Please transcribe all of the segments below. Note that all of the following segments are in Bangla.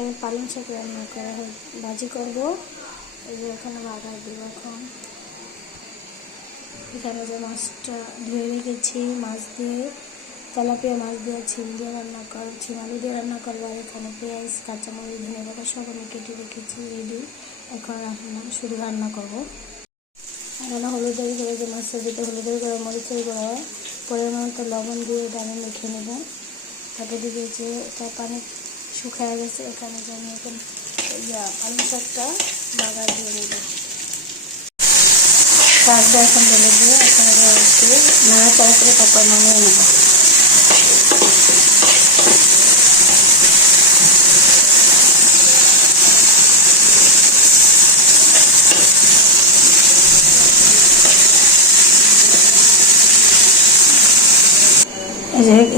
এখানে পালং শাক রান্না করা হয়, ভাজি করবো। এই যে এখানে বাগার দিব। এখন এখানে যে মাছটা ধুয়ে রেখেছি, মাছ দিয়ে তেলাপিয়া মাছ দিয়ে ঝিম দিয়ে রান্না করছি, আলু দিয়ে রান্না করবো। আর এখানে পেঁয়াজ, কাঁচামরিচ, ধনে পাতা সব আমি কেটে রেখেছি রেডি। এখন শুধু রান্না করবো। এখানে হলুদের গুঁড়ো, যে মাছের দিতে হলুদের গুঁড়ো, মরিচের গুঁড়ো, পরিমাণ মতো লবণ দিয়ে এটা আমি মেখে নেব। তারপর দিয়ে যে এটা পানি শুকিয়ে গেছে, এখানে যে আমি এখন পালং শাকটা বাগার দিয়ে নেব। শাকটা এখন ঢেলে দিয়ে এখানে একটু নাড়াচাড়া করে তারপর নামিয়ে নেব।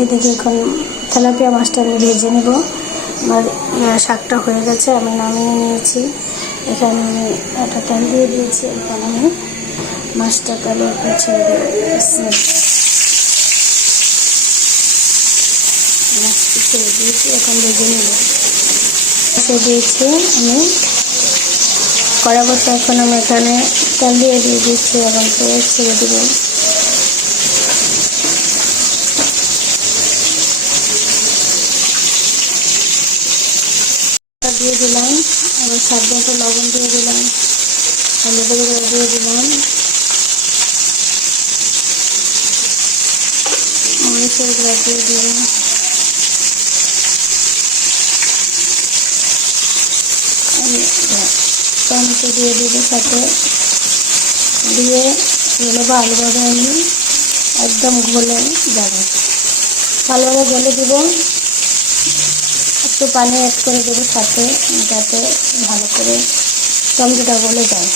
এদিকে এখন তেলাপিয়া মাছটা আমি ভেজে নেব। আমার শাকটা হয়ে গেছে, আমি নামিয়ে নিয়েছি। এখানে আমি একটা তেল দিয়ে দিয়েছি। এখানে আমি মাছটা তেলে ছেড়ে দিয়েছি, মাছটা ছেড়ে দিয়েছি। এখন ভেজে নেব। দিয়েছি আমি কড়া বসে। এখন আমি এখানে তেল দিয়ে দিয়েছি, এখন পেঁয়াজ ছেড়ে দেবো। দিয়ে দিলাম, আবার স্বাদ মতো লবণ দিয়ে দিলাম, হলুদের গুঁড়ো দিয়ে দিলাম, মরিচের গুঁড়ো দিয়ে দিলাম, টমেটো দিয়ে দিব সাথে দিয়ে ভালোভাবে আমি একদম গলে যাবে। ভালোভাবে গলে দিব। একটু পানি অ্যাড করে দেবো সাথে, যাতে ভালো করে টমেটোটা গলে যায়।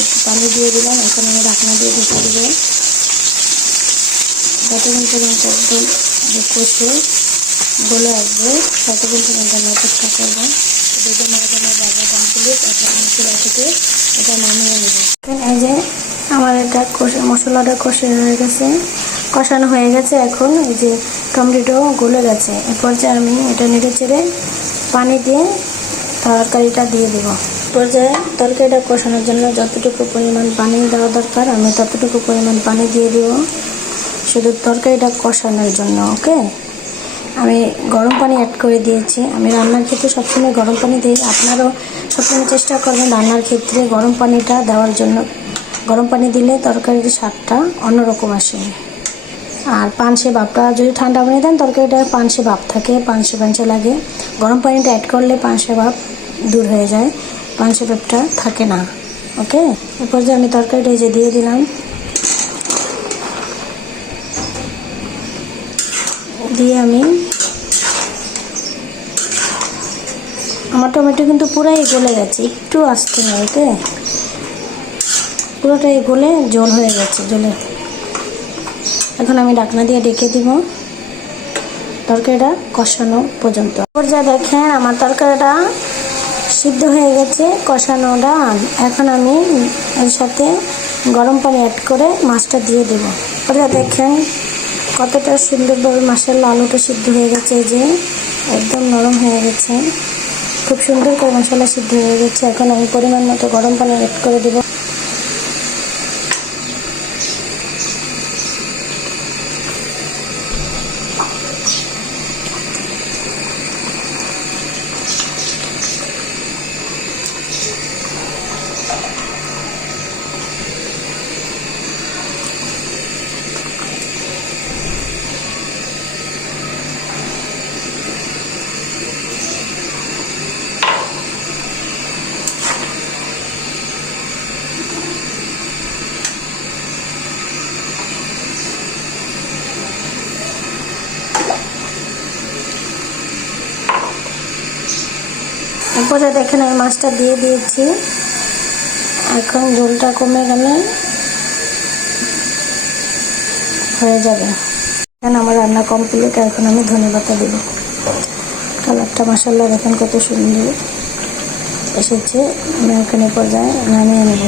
একটু পানি দিয়ে দিলাম। এখন আমি ঢাকনা দিয়ে ঢেকে দেবো যতক্ষণ পর্যন্ত একদম কষে গলে আসবে, ততক্ষণ পর্যন্ত আমি অপেক্ষা করবো। দেখে আমার বাজার কমপ্লিট। এখন আমি চুলা থেকে এটা নামিয়ে নেব। এই যে আমার এটা মশলাটা কষানো হয়ে গেছে। এখন এই যে টমেটো গলে গেছে, এ পর্যায়ে আমি এটা নেড়ে চেড়ে পানি দিয়ে তরকারিটা দিয়ে দেব। পর্যায়ে তরকারিটা কষানোর জন্য যতটুকু পরিমাণ পানি দেওয়া দরকার আমি ততটুকু পরিমাণ পানি দিয়ে দেব, শুধু তরকারিটা কষানোর জন্য। ওকে, আমি গরম পানি অ্যাড করে দিয়েছি। আমি রান্নার ক্ষেত্রে সবসময় গরম পানি দিই, আপনারাও সবসময় চেষ্টা করবেন রান্নার ক্ষেত্রে গরম পানিটা দেওয়ার জন্য। গরম পানি দিলে তরকারির স্বাদটা অন্যরকম আসে। আর পানসে ভাবটা যদি ঠান্ডা পানি দেন, তরকারিটা পানসে ভাব থাকে, পানসে লাগে। গরম পানিটা অ্যাড করলে পানসে ভাব দূর হয়ে যায়, পানসে ভাবটা থাকে না। ওকে, এরপর যে আমি তরকারিটা যে দিয়ে দিলাম, দিয়ে আমার টমেটো কিন্তু পুরাই গলে গেছে, একটু আসতে নেই। ওকে, পুরোটাই গলে জল হয়ে গেছে জলে। এখন আমি ঢাকনা দিয়ে ডেকে দিব তরকারিটা কষানো পর্যন্ত। যা দেখেন আমার তরকারিটা সিদ্ধ হয়ে গেছে, কষানোটা। এখন আমি এর সাথে গরম পানি অ্যাড করে মাছটা দিয়ে দেবো। যা দেখেন কতটা সুন্দরভাবে মাছের আলুটা সিদ্ধ হয়ে গেছে, যে একদম নরম হয়ে গেছে, খুব সুন্দর করে মশলা সিদ্ধ হয়ে গেছে। এখন আমি পরিমাণ মতো গরম পানি অ্যাড করে দেবো। এরপরে দেখেন আমি মাছটা দিয়ে দিয়েছি। এখন ঝোলটা কমে গেলে হয়ে যাবে। এখন আমার রান্না কমপ্লিট। এখন আমি ধনেপাতা দেব। কালারটা মাশাআল্লাহ দেখেন কত সুন্দর এসেছে। আমি এখানে পর্যায়ে নামিয়ে নেব।